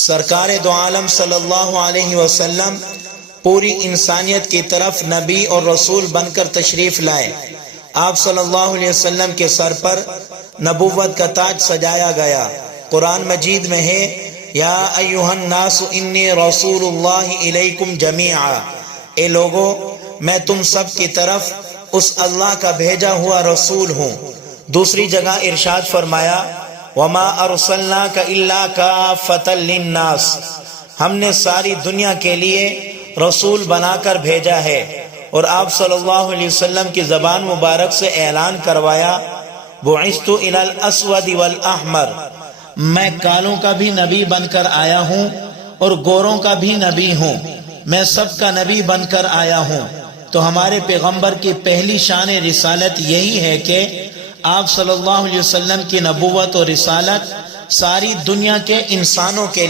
سرکار دو عالم صلی اللہ علیہ وسلم پوری انسانیت کی طرف نبی اور رسول بن کر تشریف لائے۔ آپ صلی اللہ علیہ وسلم کے سر پر نبوت کا تاج سجایا گیا۔ قرآن مجید میں ہے یا ایھا الناس انی رسول اللہ الیکم جمیعا، اے لوگو میں تم سب کی طرف اس اللہ کا بھیجا ہوا رسول ہوں۔ دوسری جگہ ارشاد فرمایا وما ارسلناک الا کافۃ للناس، ہم نے ساری دنیا کے لیے رسول بنا کر بھیجا ہے۔ اور آپ صلی اللہ علیہ وسلم کی زبان مبارک سے اعلان کروایا بعثت الی الاسود والاحمر، میں کالوں کا بھی نبی بن کر آیا ہوں اور گوروں کا بھی نبی ہوں، میں سب کا نبی بن کر آیا ہوں۔ تو ہمارے پیغمبر کی پہلی شان رسالت یہی ہے کہ آپ صلی اللہ علیہ وسلم کی نبوت اور رسالت ساری دنیا کے انسانوں کے